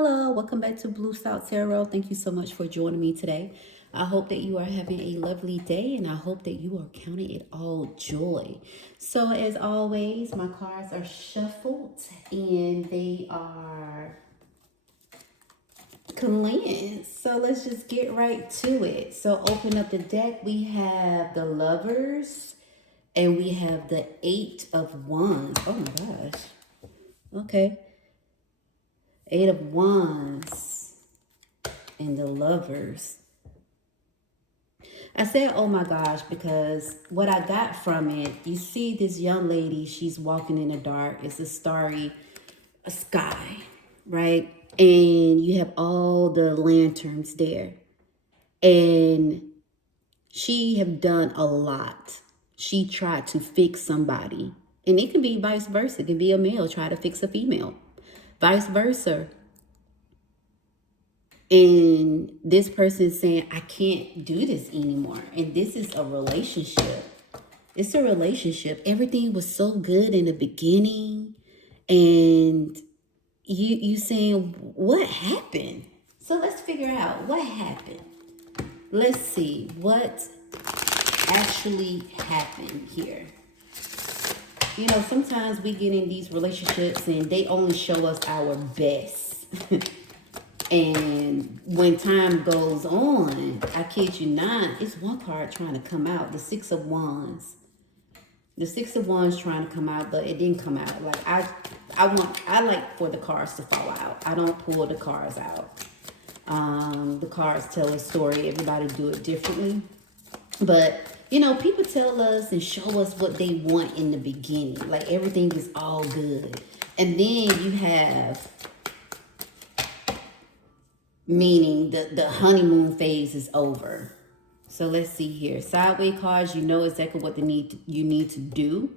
Hello, welcome back to Blue Salt Tarot. Thank you so much for joining me today. I hope that you are having a lovely day and I hope that you are counting it all joy. So, as always, my cards are shuffled and they are cleansed. So, let's just get right to it. So, open up the deck. We have the Lovers and we have the Eight of Wands. Oh my gosh. Okay. Eight of Wands and the Lovers. I said, oh my gosh, because what I got from it, you see this young lady, she's walking in the dark. It's a starry sky, right? And you have all the lanterns there. And she have done a lot. She tried to fix somebody. And it can be vice versa. It can be a male try to fix a female. Vice versa. And this person is saying, I can't do this anymore. And this is a relationship. It's a relationship. Everything was so good in the beginning. And you saying, what happened? So let's figure out what happened. Let's see what actually happened here. You know, sometimes we get in these relationships and they only show us our best. And when time goes on, I kid you not, it's one card trying to come out, the Six of Wands. The Six of Wands trying to come out, but it didn't come out. Like I like for the cards to fall out. I don't pull the cards out. The cards tell a story. Everybody do it differently. But you know, people tell us and show us what they want in the beginning. Like everything is all good. And then you have, meaning the honeymoon phase is over. So let's see here. Sideways cards, you know exactly what you need to do.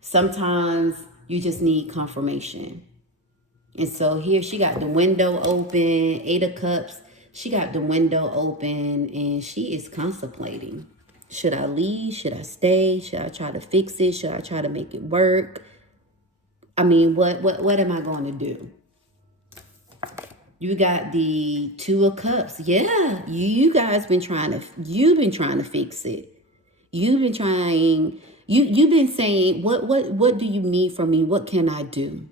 Sometimes you just need confirmation. And so here she got the window open, Eight of Cups. She got the window open and she is contemplating. Should I leave? Should I stay? Should I try to fix it? Should I try to make it work? I mean, what am I going to do? You got the Two of Cups. Yeah, you've been trying to fix it. You've been trying, you've been saying, what do you need from me? What can I do?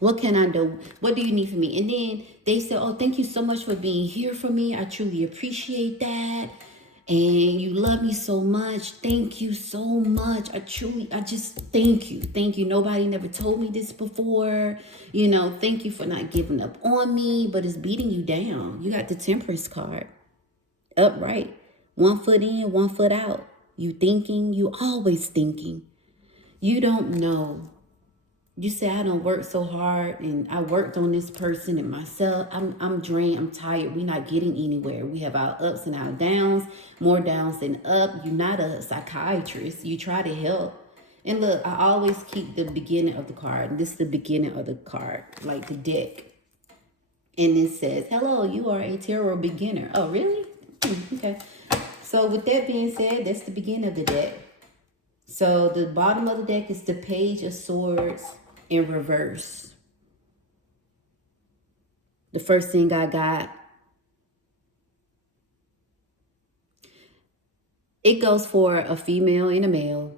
What can I do? What do you need from me? And then they said, oh, thank you so much for being here for me. I truly appreciate that. And you love me so much. Thank you so much. I just thank you. Thank you. Nobody never told me this before. You know, thank you for not giving up on me, but it's beating you down. You got the Temperance card. Upright. 1 foot in, 1 foot out. You thinking, you always thinking. You don't know. You say, I don't work so hard and I worked on this person and myself. I'm drained. I'm tired. We're not getting anywhere. We have our ups and our downs, more downs than up. You're not a psychiatrist. You try to help. And look, I always keep the beginning of the card. This is the beginning of the card, like the deck. And it says, hello, you are a tarot beginner. Oh, really? Okay. So with that being said, that's the beginning of the deck. So the bottom of the deck is the Page of Swords in reverse. The first thing I got, it goes for a female and a male,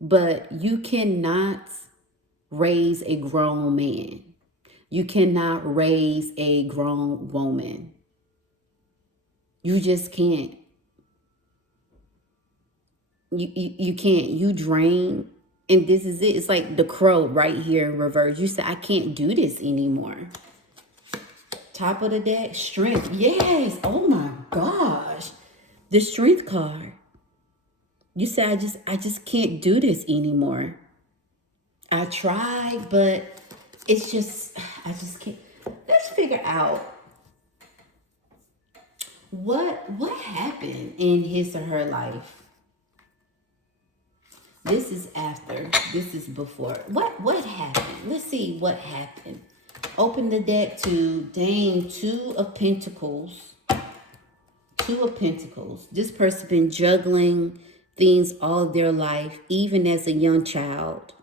but you cannot raise a grown man. You cannot raise a grown woman. You just can't. You can't. You drain. And this is it. It's like the Crow right here in reverse. You say, I can't do this anymore. Top of the deck, Strength. Yes. Oh my gosh. The Strength card. You say, I just can't do this anymore. I tried, but it's just, I just can't. Let's figure out what happened in his or her life. This is after. This is before. What happened? Let's see what happened. Open the deck to Dame, Two of Pentacles. Two of Pentacles. This person been juggling things all their life, even as a young child.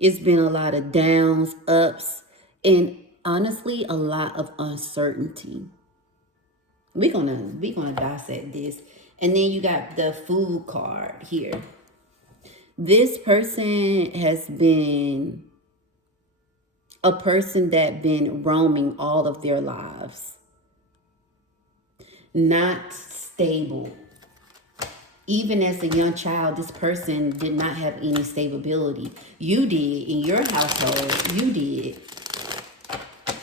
It's been a lot of downs, ups, and honestly, a lot of uncertainty. We're gonna dissect this. And then you got the food card here. This person has been a person that been roaming all of their lives. Not stable. Even as a young child, this person did not have any stability. You did in your household. You did.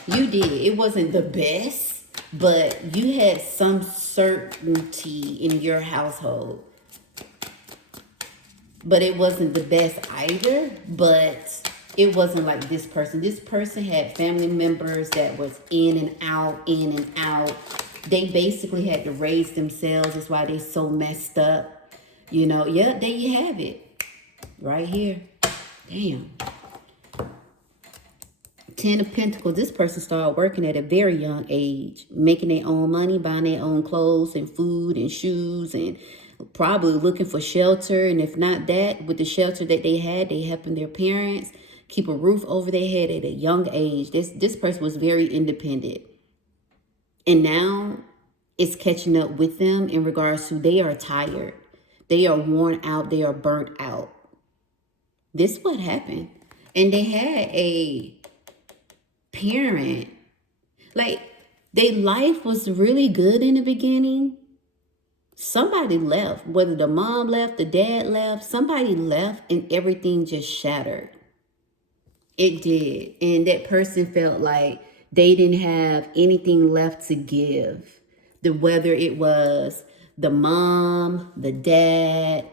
You did. It wasn't the best, but you had some certainty in your household. But it wasn't the best either, but it wasn't like this person. This person had family members that was in and out, in and out. They basically had to raise themselves. That's why they so messed up. You know, yeah, there you have it. Right here. Damn. 10 of Pentacles, this person started working at a very young age, making their own money, buying their own clothes and food and shoes, and probably looking for shelter. And if not that, with the shelter that they had, they helping their parents keep a roof over their head at a young age. This person was very independent. And now it's catching up with them in regards to they are tired. They are worn out. They are burnt out. This is what happened. And they had a parent, like their life was really good in the beginning. Somebody left, whether the mom left, the dad left, somebody left, and everything just shattered. It did. And that person felt like they didn't have anything left to give. Whether it was the mom, the dad,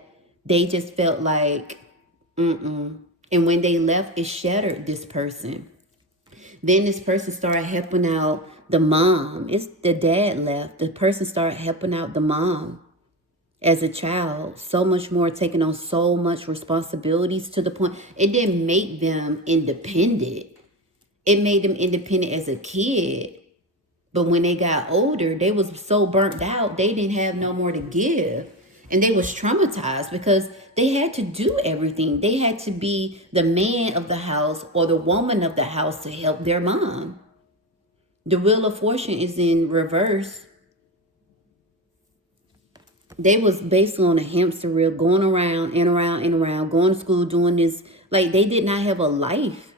they just felt like and when they left, it shattered this person. Then this person started helping out the mom. It's the dad left. The person started helping out the mom as a child. So much more, taking on so much responsibilities to the point it didn't make them independent. It made them independent as a kid. But when they got older, they was so burnt out, they didn't have no more to give. And they was traumatized because they had to do everything. They had to be the man of the house or the woman of the house to help their mom. The Wheel of Fortune is in reverse. They was basically on a hamster wheel, going around and around and around, going to school, doing this. Like, they did not have a life.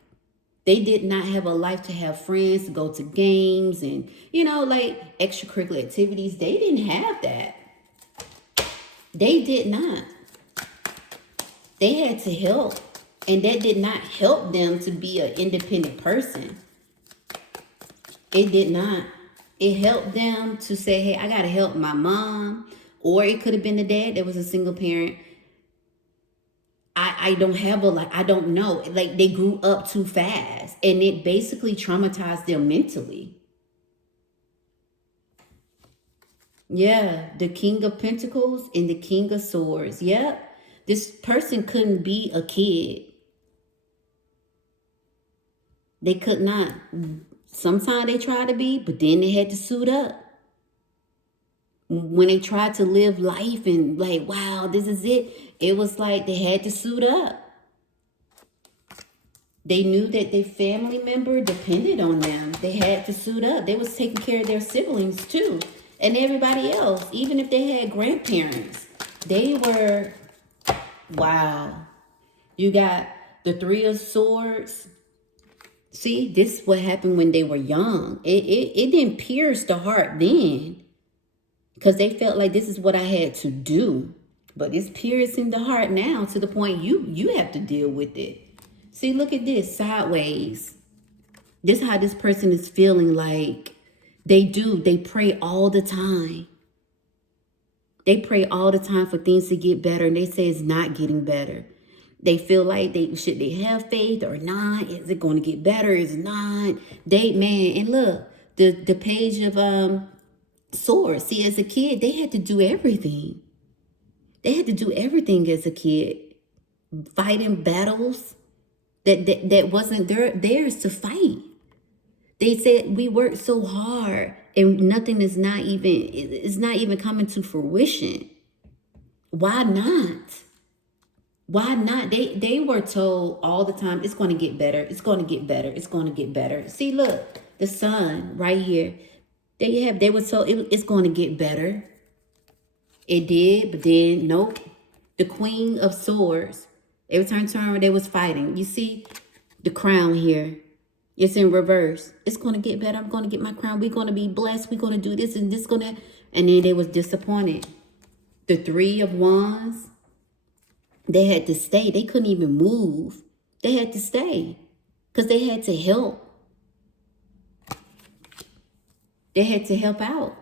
They did not have a life to have friends, to go to games and, like extracurricular activities. They didn't have that. They did not. They had to help. And that did not help them to be an independent person. It did not. It helped them to say, hey, I got to help my mom. Or it could have been the dad that was a single parent. I don't have I don't know. Like, they grew up too fast. And it basically traumatized them mentally. Yeah, the King of Pentacles and the King of Swords. Yep. This person couldn't be a kid. They could not. Sometimes they tried to be, but then they had to suit up. When they tried to live life and like, wow, this is it. It was like they had to suit up. They knew that their family member depended on them. They had to suit up. They was taking care of their siblings too. And everybody else, even if they had grandparents. They were, wow. You got the Three of Swords. See, this is what happened when they were young. It didn't pierce the heart then. Because they felt like this is what I had to do. But it's piercing the heart now to the point you have to deal with it. See, look at this, sideways. This is how this person is feeling like they pray all the time. They pray all the time for things to get better. And they say it's not getting better. They feel like should they have faith or not? Is it going to get better? Is it not? And look, the page of Swords. See, as a kid, they had to do everything. They had to do everything as a kid. Fighting battles that wasn't theirs to fight. They said we worked so hard and nothing is not even coming to fruition. Why not? Why not? They were told all the time, it's going to get better. It's going to get better. It's going to get better. See, look, the sun right here. There you have, they were told it's going to get better. It did, but then nope. The Queen of Swords. Every turn they was fighting. You see the crown here. It's in reverse. It's going to get better. I'm going to get my crown. We're going to be blessed. We're going to do this and this going to. And then they was disappointed. The Three of Wands. They had to stay. They couldn't even move. They had to stay because they had to help. They had to help out.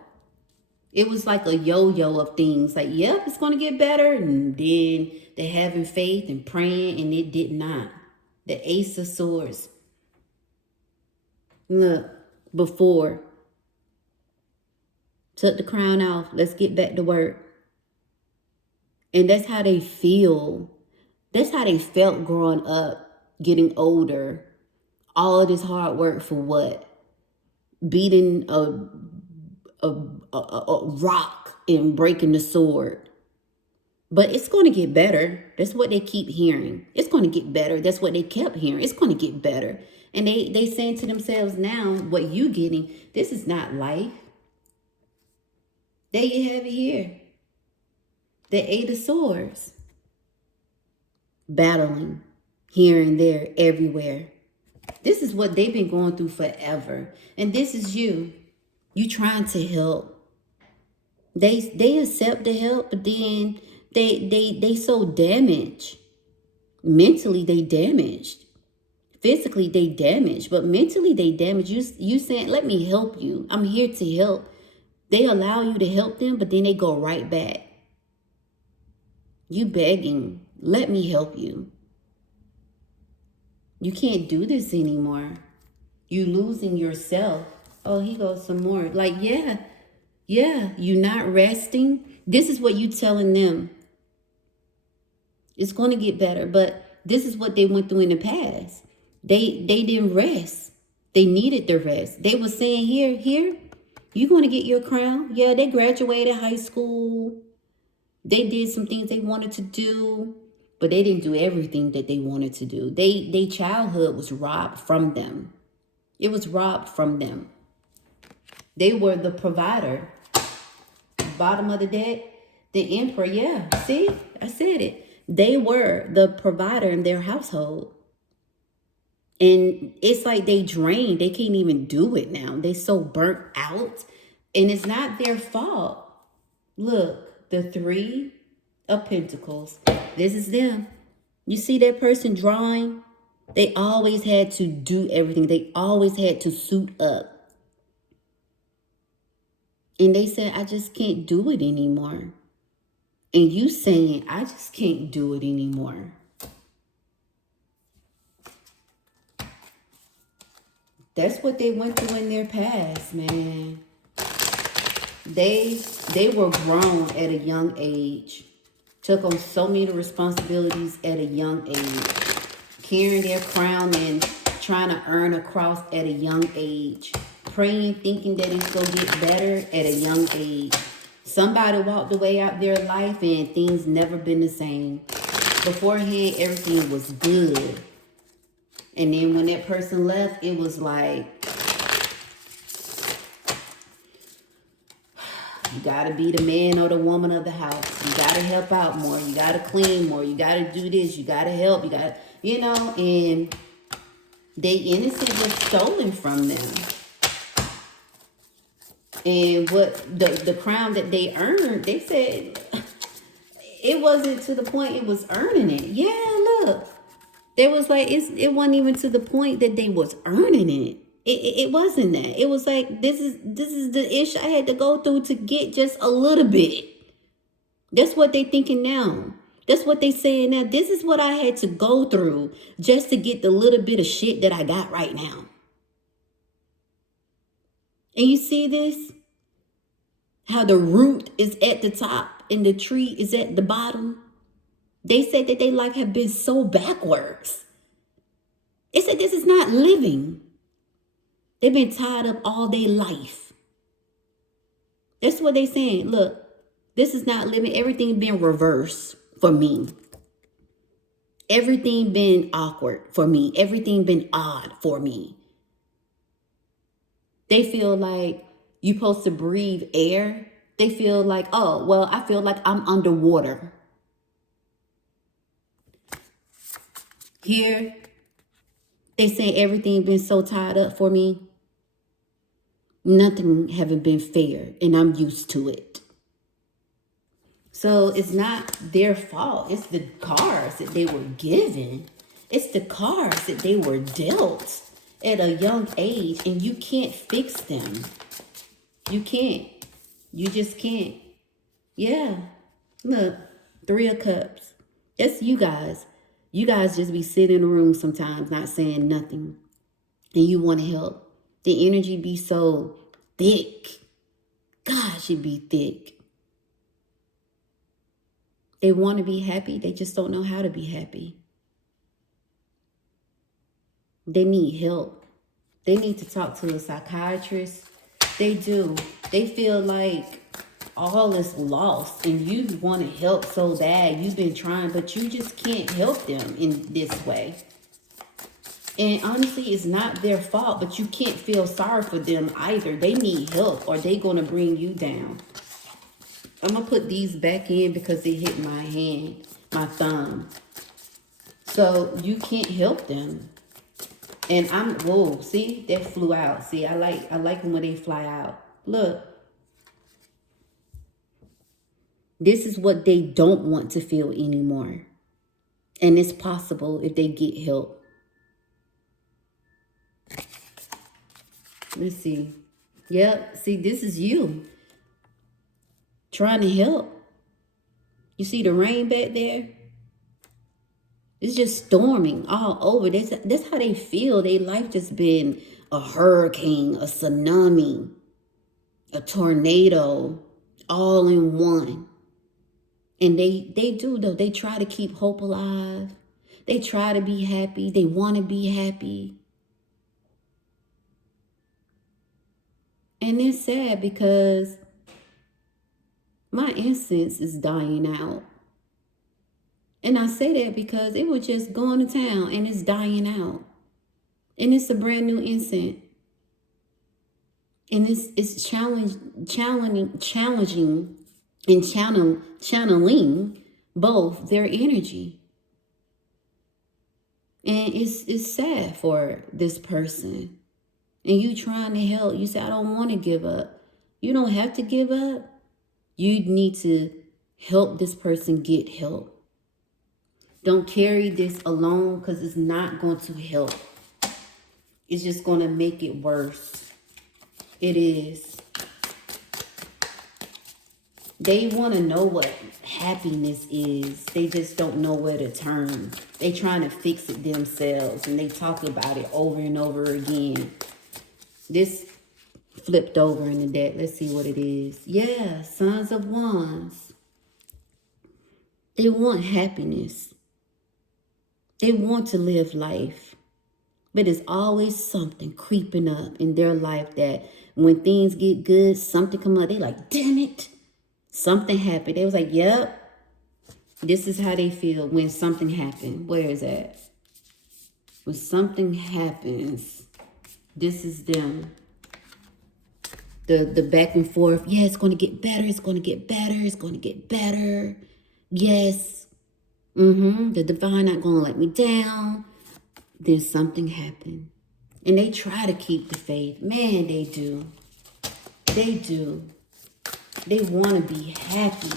It was like a yo-yo of things. Like, yep, it's going to get better. And then they're having faith and praying, and it did not. The Ace of Swords. Look, before. Took the crown off. Let's get back to work. And that's how they feel. That's how they felt growing up, getting older. All of this hard work for what? Beating a rock and breaking the sword. But it's going to get better. That's what they keep hearing. It's going to get better. That's what they kept hearing. It's going to get better. And they saying to themselves now, what you getting, this is not life. There you have it here. The Eight of Swords. Battling here and there, everywhere. This is what they've been going through forever. And this is you. You trying to help. They accept the help, but then they so damaged. Mentally, they damaged. Physically, they damaged. But mentally, they damaged. You saying, let me help you. I'm here to help. They allow you to help them, but then they go right back. You begging, let me help you. You can't do this anymore. You losing yourself. Oh, he goes some more. Like, yeah, you not resting. This is what you telling them. It's going to get better, but this is what they went through in the past. They didn't rest. They needed the rest. They were saying, here, you're going to get your crown. Yeah, they graduated high school. They did some things they wanted to do, but they didn't do everything that they wanted to do. Their childhood was robbed from them. It was robbed from them. They were the provider. Bottom of the deck, the emperor. Yeah, see, I said it. They were the provider in their household. And it's like they drained. They can't even do it now. They so burnt out. And it's not their fault. Look. The Three of Pentacles. This is them. You see that person drawing? They always had to do everything. They always had to suit up. And they said, I just can't do it anymore. And you saying, I just can't do it anymore. That's what they went through in their past, man. They were grown at a young age. Took on so many responsibilities at a young age. Carrying their crown and trying to earn a cross at a young age. Praying, thinking that it's going to get better at a young age. Somebody walked away out their life and things never been the same. Beforehand, everything was good. And then when that person left, it was like, you got to be the man or the woman of the house. You got to help out more. You got to clean more. You got to do this. You got to help. You got to, and they innocent was stolen from them. And what the crown that they earned, they said it wasn't to the point it was earning it. Yeah, look. There was like, it wasn't even to the point that they was earning it. It wasn't that. It was like, this is the ish I had to go through to get just a little bit. That's what they thinking now. That's what they saying now. This is what I had to go through just to get the little bit of shit that I got right now. And you see this? How the root is at the top and the tree is at the bottom. They said that they life have been so backwards. They said this is not living. They've been tied up all their life. That's what they saying. Look, this is not living. Everything been reversed for me. Everything been awkward for me. Everything been odd for me. They feel like you supposed to breathe air. They feel like, oh, well, I feel like I'm underwater. Here, they say everything been so tied up for me. Nothing haven't been fair, and I'm used to it. So it's not their fault. It's the cards that they were given. It's the cards that they were dealt at a young age, and you can't fix them. You can't. You just can't. Yeah. Look, 3 of Cups. That's you guys. You guys just be sitting in the room sometimes not saying nothing. And you want to help. The energy be so thick. Gosh, it be thick. They want to be happy. They just don't know how to be happy. They need help. They need to talk to a psychiatrist. They do. They feel like all is lost and you want to help so bad. You've been trying, but you just can't help them in this way. And honestly, it's not their fault, but you can't feel sorry for them either. They need help or they're going to bring you down. I'm going to put these back in because they hit my hand, my thumb. So you can't help them. And whoa, see, that flew out. See, I like them when they fly out. Look. This is what they don't want to feel anymore. And it's possible if they get help. Let's see. Yep, see, this is you trying to help. You see the rain back there? It's just storming all over. That's how they feel. Their life just been a hurricane, a tsunami, a tornado, all in one. And they do, though. They try to keep hope alive. They try to be happy. They want to be happy. And it's sad because my incense is dying out. And I say that because it was just going to town and it's dying out. And it's a brand new incense. And it's challenging and channeling both their energy. And it's sad for this person. And you trying to help. You say, I don't want to give up. You don't have to give up. You need to help this person get help. Don't carry this alone because it's not going to help. It's just going to make it worse. It is. They want to know what happiness is. They just don't know where to turn. They trying to fix it themselves and they talk about it over and over again. This flipped over in the deck. Let's see what it is. Yeah, Sons of Wands. They want happiness. They want to live life. But it's always something creeping up in their life that when things get good, something come up. They like, damn it. Something happened. They was like, yep. This is how they feel when something happened. Where is that? When something happens, this is them. The back and forth. Yeah, it's going to get better. It's going to get better. It's going to get better. Yes. The divine not going to let me down. Then something happened. And they try to keep the faith. Man, they do. They do. They want to be happy.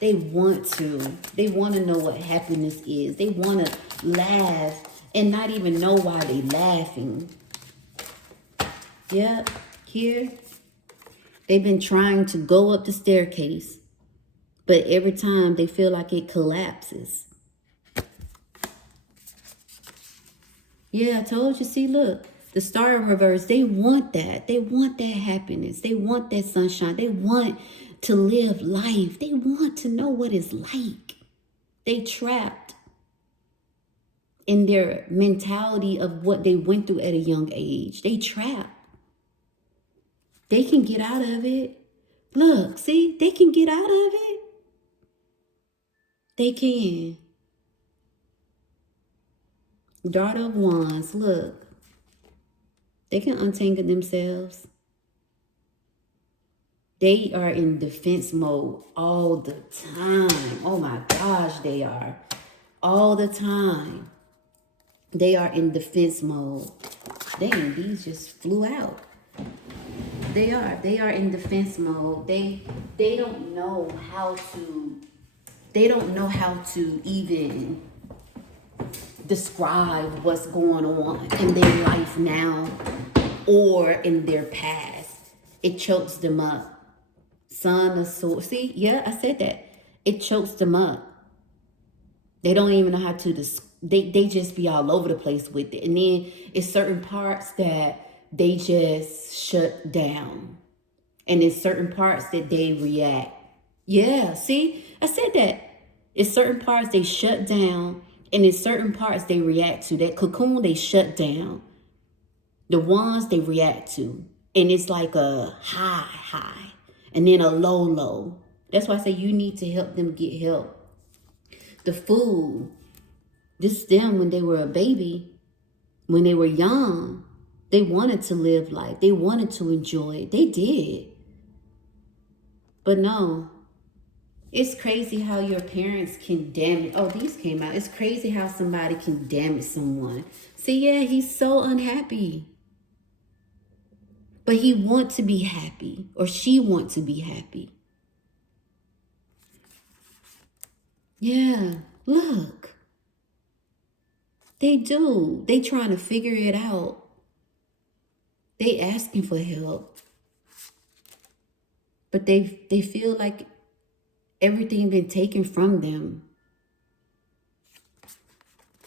They want to. They want to know what happiness is. They want to laugh and not even know why they laughing. Yep, here. They've been trying to go up the staircase, but every time they feel like it collapses. Yeah, I told you. See, look. The star in reverse, they want that. They want that happiness. They want that sunshine. They want to live life. They want to know what it's like. They trapped in their mentality of what they went through at a young age. They trapped. They can get out of it. Look, see, they can get out of it. They can. Daughter of Wands, look. They can untangle themselves. They are in defense mode all the time. Oh my gosh, they are. All the time. They are in defense mode. Dang, these just flew out. They are in defense mode. They don't know how to even describe what's going on in their life now or in their past. It chokes them up. Son of Swords. See, yeah, I said that. It chokes them up. They don't even know how to, they just be all over the place with it. And then it's certain parts that they just shut down. And it's certain parts that they react. Yeah, see, I said that. It's certain parts they shut down, and it's certain parts they react to. That cocoon, they shut down. The ones they react to. And it's like a high, and then a low. That's why I say you need to help them get help. The fool, just them when they were a baby, when they were young, they wanted to live life. They wanted to enjoy it. They did. But no, it's crazy how your parents can damage. Oh, these came out. It's crazy how somebody can damage someone. See, yeah, he's so unhappy. But he wants to be happy, or she wants to be happy. Yeah, look. They do. They trying to figure it out. They asking for help. But they feel like everything been taken from them.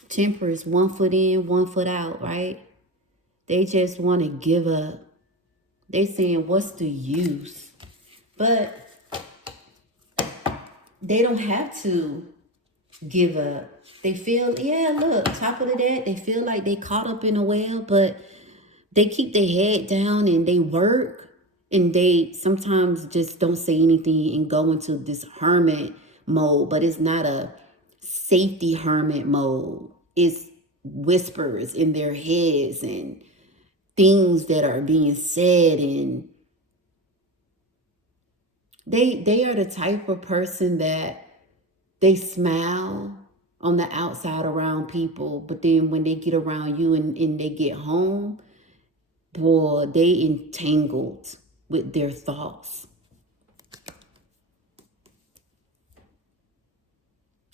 Temperance, 1 foot in, 1 foot out, right? They just want to give up. They saying, what's the use? But they don't have to give up. They feel, yeah, look, top of the deck, they feel like they caught up in a well, but they keep their head down and they work. And they sometimes just don't say anything and go into this hermit mode. But it's not a safety hermit mode. It's whispers in their heads and things that are being said. And they are the type of person that they smile on the outside around people. But then when they get around you and they get home, boy, they entangled with their thoughts.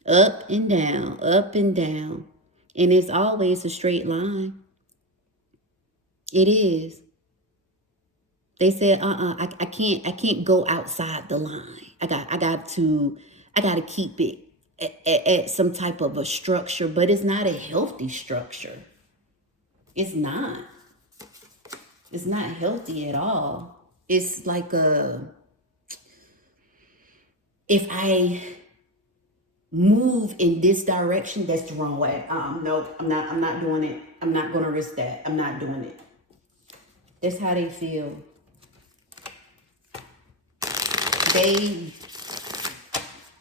Up and down, up and down. And it's always a straight line. It is. They said, I can't go outside the line. I got to keep it at some type of a structure, but it's not a healthy structure. It's not. It's not healthy at all. It's like if I move in this direction, that's the wrong way. Nope, I'm not doing it. I'm not gonna risk that. I'm not doing it. That's how they feel. They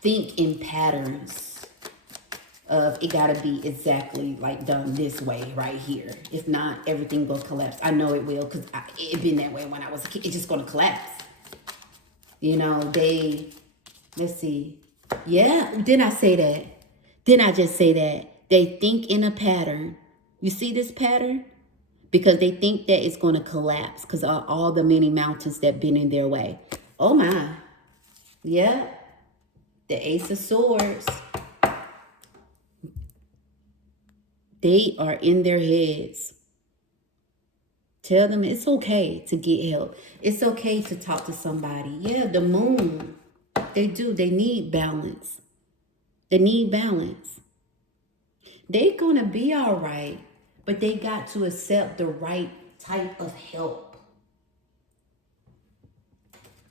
think in patterns of it gotta be exactly like done this way right here. If not, everything will collapse. I know it will, because it been that way when I was a kid. It's just gonna collapse. You know, let's see. Yeah, didn't I say that? Didn't I just say that? They think in a pattern. You see this pattern? Because they think that it's going to collapse because of all the many mountains that been in their way. Oh my. Yeah. The Ace of Swords. They are in their heads. Tell them it's okay to get help. It's okay to talk to somebody. Yeah, the moon. They do. They need balance. They need balance. They're going to be all right, but they got to accept the right type of help.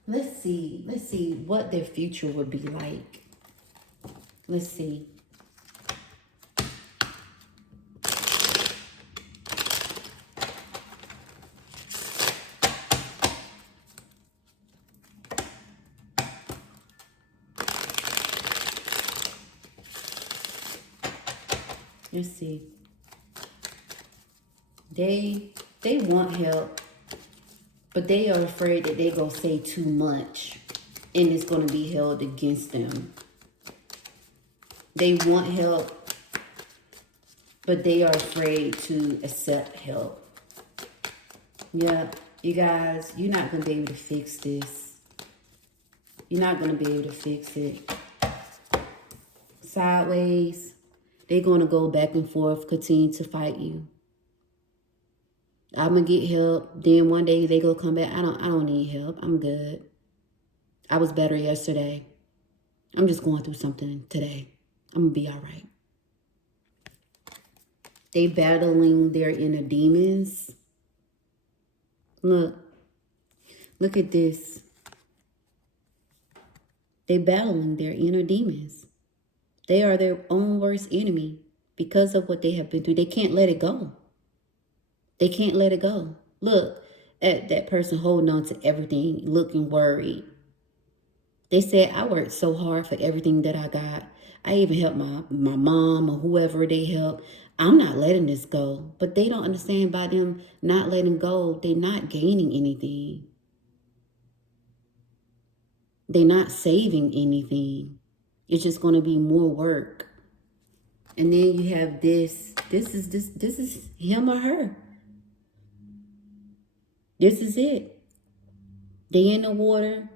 Let's see what their future would be like. Let's see. Let's see. They want help, but they are afraid that they gonna say too much and it's gonna be held against them. They want help, but they are afraid to accept help. Yeah, you guys, you're not gonna be able to fix this. You're not gonna be able to fix it. Sideways, they're gonna go back and forth, continue to fight you. I'm gonna get help. Then one day they go come back. I don't need help. I'm good. I was better yesterday. I'm just going through something today. I'm gonna be all right. They battling their inner demons. Look at this. They battling their inner demons. They are their own worst enemy because of what they have been through. They can't let it go. They can't let it go. Look at that person holding on to everything, looking worried. They said, I worked so hard for everything that I got. I even helped my mom or whoever they helped. I'm not letting this go. But they don't understand by them not letting go, they're not gaining anything. They're not saving anything. It's just going to be more work. And then you have this. This is him or her. This is it. They in the water.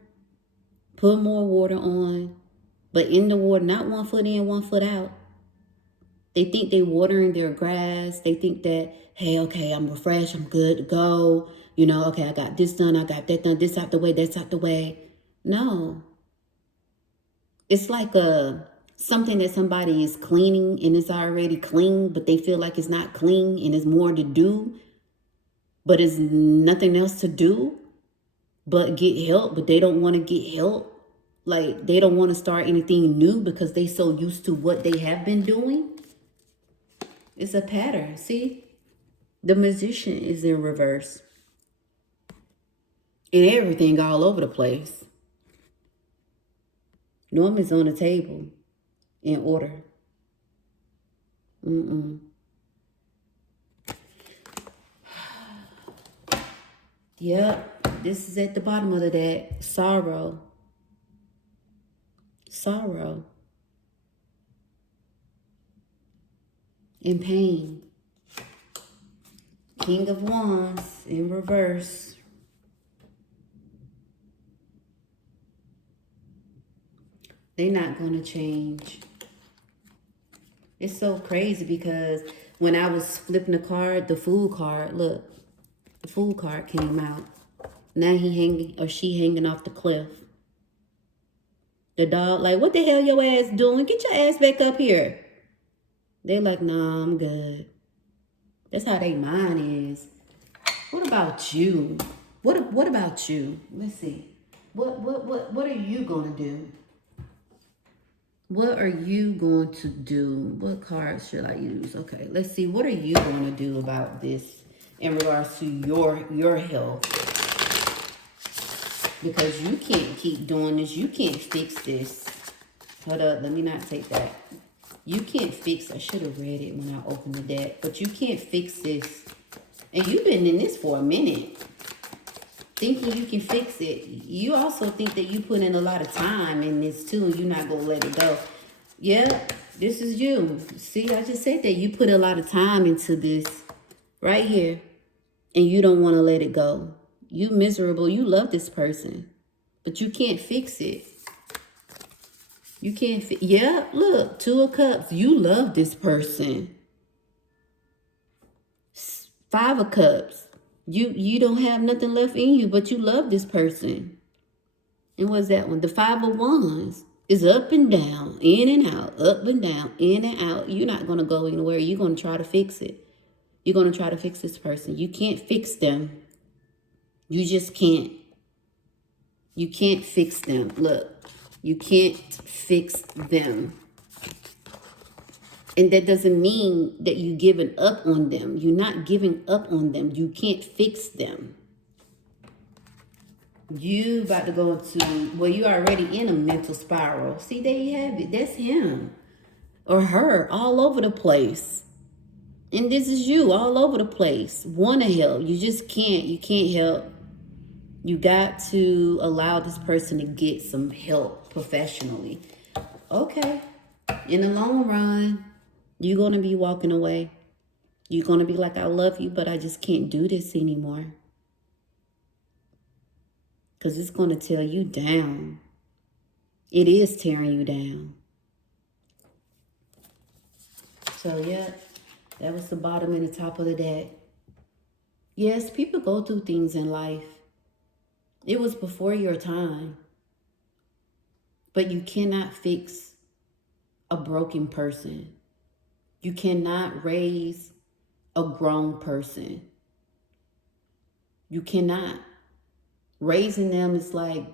Put more water on. But in the water, not 1 foot in, 1 foot out. They think they watering their grass. They think that, hey, okay, I'm refreshed. I'm good to go. You know, okay, I got this done. I got that done. This out the way. That's out the way. No. It's like something that somebody is cleaning and it's already clean, but they feel like it's not clean and it's more to do, but it's nothing else to do but get help, but they don't want to get help. Like, they don't want to start anything new because they so used to what they have been doing. It's a pattern. See? The magician is in reverse. And everything all over the place. Norman's on the table in order. Yep. This is at the bottom of the deck. Sorrow. Sorrow. And pain. King of Wands in reverse. They're not going to change. It's so crazy because when I was flipping the card, the Fool card, look, the Fool card came out. Now he hanging or she hanging off the cliff. The dog like, what the hell your ass doing? Get your ass back up here. They're like, nah, I'm good. That's how they mind is. What about you? What about you? Let's see. What are you gonna do? What are you going to do? What cards should I use? Okay, let's see. What are you going to do about this in regards to your health? Because you can't keep doing this. You can't fix this. Hold up. Let me not take that. You can't fix. I should have read it when I opened the deck. But you can't fix this. And you've been in this for a minute. Thinking you can fix it. You also think that you put in a lot of time in this too. You're not going to let it go. Yeah, this is you. See, I just said that. You put a lot of time into this right here. And you don't want to let it go. You miserable. You love this person. But you can't fix it. You can't yeah, look. 2 of Cups. You love this person. 5 of Cups. You don't have nothing left in you, but you love this person. And what's that one? The 5 of Wands is up and down, in and out, up and down, in and out. You're not going to go anywhere. You're going to try to fix it. You're going to try to fix this person. You can't fix them. You just can't. You can't fix them. Look, you can't fix them. And that doesn't mean that you're giving up on them. You're not giving up on them. You can't fix them. You about to go into, well, you're already in a mental spiral. See, there you have it. That's him or her all over the place. And this is you all over the place. Want to help. You just can't. You can't help. You got to allow this person to get some help professionally. Okay. In the long run, you're going to be walking away. You're going to be like, I love you, but I just can't do this anymore. Because it's going to tear you down. It is tearing you down. So, yeah, that was the bottom and the top of the deck. Yes, people go through things in life. It was before your time. But you cannot fix a broken person. You cannot raise a grown person. You cannot. Raising them is like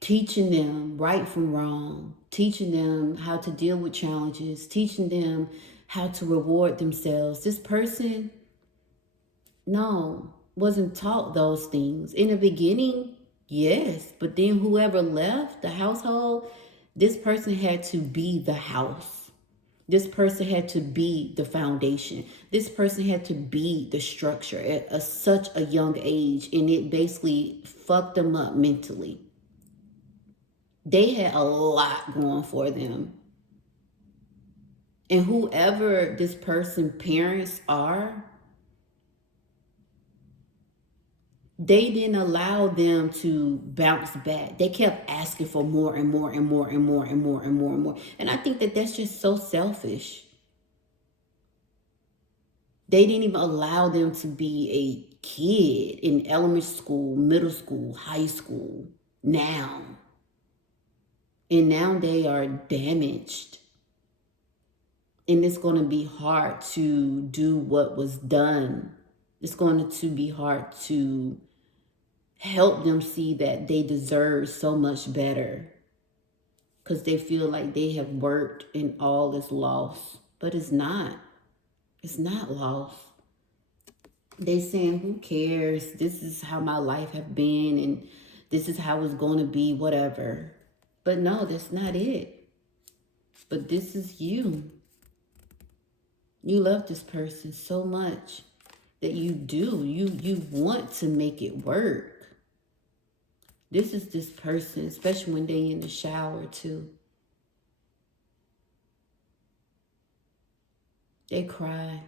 teaching them right from wrong, teaching them how to deal with challenges, teaching them how to reward themselves. This person, no, wasn't taught those things. In the beginning, yes, but then whoever left the household, this person had to be the house. This person had to be the foundation. This person had to be the structure at such a young age, and it basically fucked them up mentally. They had a lot going for them. And whoever this person's parents are, they didn't allow them to bounce back. They kept asking for more and more and more and more and more and more and more. And I think that that's just so selfish. They didn't even allow them to be a kid in elementary school, middle school, high school, now. And now they are damaged. And it's going to be hard to do what was done. It's going to be hard to help them see that they deserve so much better. Because they feel like they have worked and all is lost. But it's not. It's not lost. They saying, who cares? This is how my life have been, and this is how it's going to be, whatever. But no, that's not it. But this is you. You love this person so much that you do. You want to make it work. This is this person, especially when they in the shower too. They cry.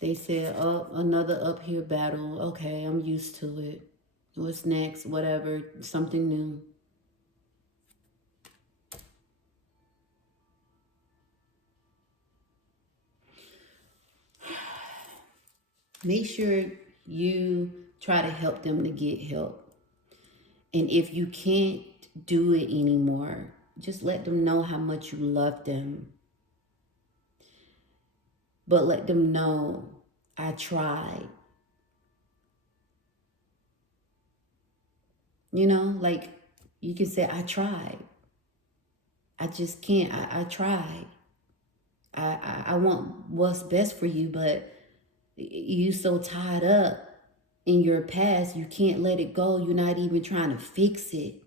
They said, oh, another uphill battle. Okay, I'm used to it. What's next? Whatever. Something new. Make sure you try to help them to get help. And if you can't do it anymore, just let them know how much you love them. But let them know, I tried. You know, like you can say, I tried. I just can't. I tried. I want what's best for you, but you so tied up in your past, you can't let it go. You're not even trying to fix it.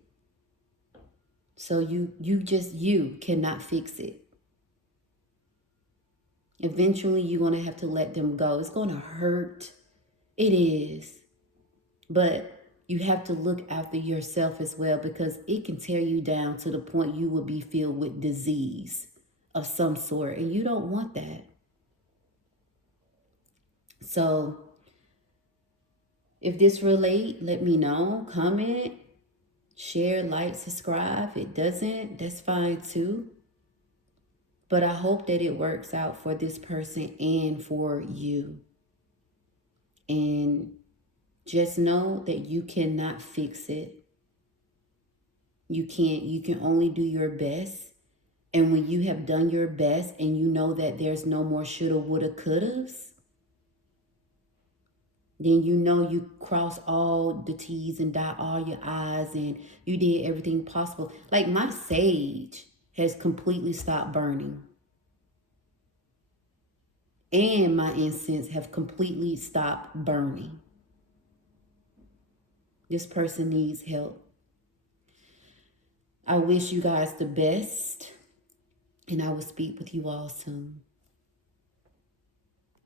So you cannot fix it. Eventually, you're going to have to let them go. It's going to hurt. It is. But you have to look after yourself as well, because it can tear you down to the point you will be filled with disease of some sort. And you don't want that. So if this relate, let me know. Comment, share, like, subscribe. If it doesn't, that's fine too. But I hope that it works out for this person and for you. And just know that you cannot fix it. You can't. You can only do your best. And when you have done your best and you know that there's no more shoulda, woulda, couldas, then you know you cross all the T's and dot all your I's and you did everything possible. Like my sage has completely stopped burning. And my incense have completely stopped burning. This person needs help. I wish you guys the best. And I will speak with you all soon.